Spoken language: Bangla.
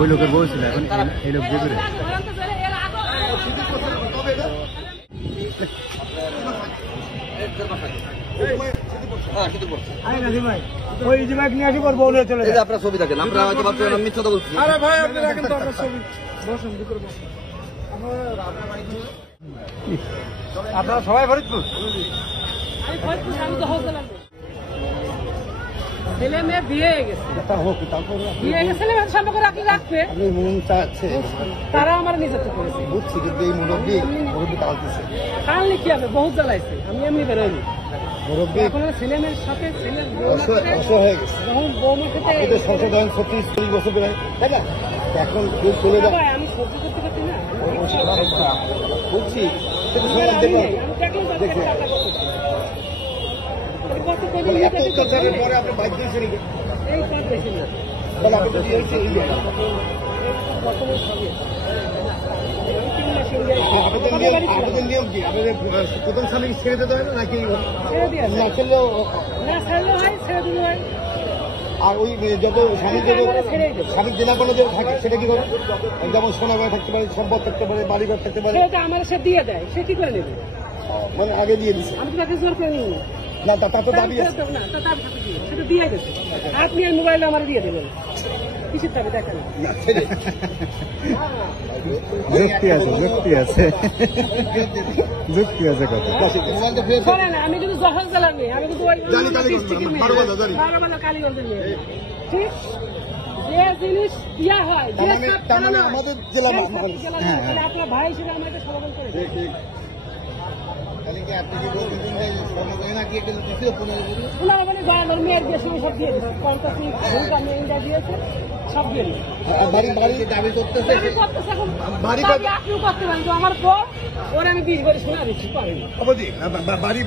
ওই লোকের বউ ছিল, এখন এই লোক বিয়ে করে আপনার ছবি দেখেন, আপনারা হয়তো ভাবছেন আমি মিথ্যা বলছি। আপনারা সবাই ফরিদপুর? ছেলে মেয়ে বিয়ে গেছে, বিয়ে গেছে সম্পর্ক রাখলে রাখবে, তারা আমার নিজের করেছে। বুঝছি, কিন্তু এই মুরব্বী কালনি কি হবে, বহুত জ্বালাইছে, আমি এমনি বেরোয়নি। এখন ছেলে মেয়ের সাথে ছেলের বৌমার সাথে সংশোধন 36-40 বছর প্রায়, তাই না? এখন আমি সহ্য করতে পারছি না, বুঝছি। পরে আপনি বাইক দিয়েছেন এই কাজ বেশি না, আবেদন নিয়ম কি? আপনাদের প্রথম স্বামী ছেড়ে দিতে হয় না নাকি? না ছেড়লেও হয়, ছেড়ে দিলে হয়। আর ওই যত স্বামী জেলা কোনো যে থাকে সেটা কি করে? যেমন সোনা ঘর থাকতে পারে, সম্পদ থাকতে পারে, বাড়িঘর থাকতে পারে, সেটা আমার সে দিয়ে দেয়, সে কি করে নেবে? মানে আগে দিয়ে দিচ্ছে। আমি তো তাকে জোর করে নিই না, তা তো দাবি আছে না, সেটা দিয়ে দেবে। আপনি আর মোবাইলে আমার দিয়ে দেবেন, কিসের দাবি দেখেন। যুক্তি আছে, যুক্তি আছে, যুক্তি আছে কথা। আমি কিন্তু যশোর জেলার মেয়ে, আমি কিন্তু কালীগঞ্জের মেয়ে। ঠিক যে জিনিস ইয়া হয়, আমাদের জেলা আপনার ভাই হিসেবে আমার এটা সমাধান করে মেয়ের বিয়ের সময় সব দিয়ে দিচ্ছে, 50 দিয়েছে, সব দিয়ে দিচ্ছে। দাবি করতেছে আপনিও করতে পারেন, আমার পর ওরা আমি 20 বারে শোনা দিচ্ছি পারেন। বাড়ি